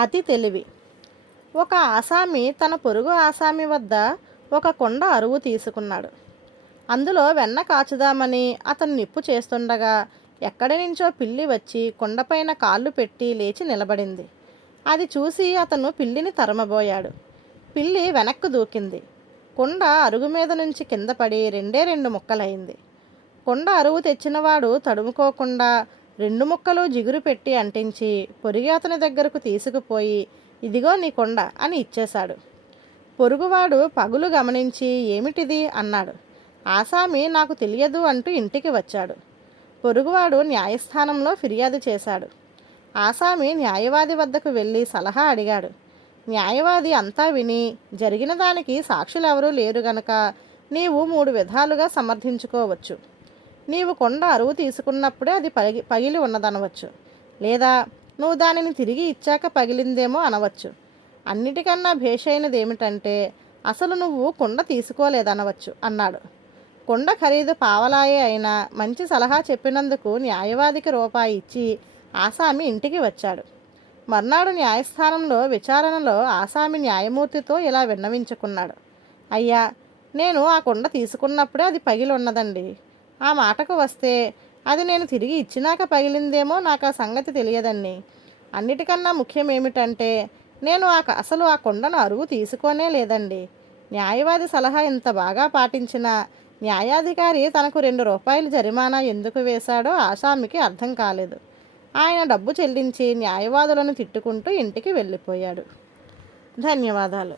అతి తెలివి. ఒక ఆసామి తన పొరుగు ఆసామి వద్ద ఒక కొండ అరువు తీసుకున్నాడు. అందులో వెన్న కాచుదామని అతను నిప్పు చేస్తుండగా ఎక్కడి నుంచో పిల్లి వచ్చి కొండపైన కాళ్ళు పెట్టి లేచి నిలబడింది. అది చూసి అతను పిల్లిని తరమబోయాడు. పిల్లి వెనక్కు దూకింది. కొండ అరుగు మీద నుంచి కింద పడి రెండే రెండు ముక్కలైంది. కొండ అరువు తెచ్చినవాడు తడుముకోకుండా రెండు ముక్కలు జిగురు పెట్టి అంటించి పొరుగు అతని దగ్గరకు తీసుకుపోయి ఇదిగో నీ కొండ అని ఇచ్చేశాడు. పొరుగువాడు పగులు గమనించి ఏమిటిది? అన్నాడు. ఆసామి నాకు తెలియదు అంటూ ఇంటికి వచ్చాడు. పొరుగువాడు న్యాయస్థానంలో ఫిర్యాదు చేశాడు. ఆసామి న్యాయవాది వద్దకు వెళ్ళి సలహా అడిగాడు. న్యాయవాది అంతా విని జరిగిన దానికి సాక్షులెవరూ లేరు గనక నీవు మూడు విధాలుగా సమర్థించుకోవచ్చు. నీవు కొండ అరువు తీసుకున్నప్పుడే అది పగి పగిలి ఉన్నదనవచ్చు. లేదా నువ్వు దానిని తిరిగి ఇచ్చాక పగిలిందేమో అనవచ్చు. అన్నిటికన్నా భేషైనది ఏమిటంటే అసలు నువ్వు కుండ తీసుకోలేదనవచ్చు అన్నాడు. కుండ ఖరీదు పావలాయే అయినా మంచి సలహా చెప్పినందుకు న్యాయవాదికి రూపాయి ఇచ్చి ఆసామి ఇంటికి వచ్చాడు. మర్నాడు న్యాయస్థానంలో విచారణలో ఆసామి న్యాయమూర్తితో ఇలా విన్నవించుకున్నాడు. అయ్యా నేను ఆ కుండ తీసుకున్నప్పుడే అది పగిలి ఉన్నదండి. ఆ మాటకు వస్తే అది నేను తిరిగి ఇచ్చినాక పగిలిందేమో నాకు ఆ సంగతి తెలియదండి. అన్నిటికన్నా ముఖ్యం ఏమిటంటే నేను ఆ అసలు ఆ కొండను అరువు తీసుకోనే లేదండి. న్యాయవాది సలహా ఇంత బాగా పాటించిన న్యాయాధికారి తనకు రెండు రూపాయలు జరిమానా ఎందుకు వేశాడో ఆసామికి అర్థం కాలేదు. ఆయన డబ్బు చెల్లించి న్యాయవాదులను తిట్టుకుంటూ ఇంటికి వెళ్ళిపోయాడు. ధన్యవాదాలు.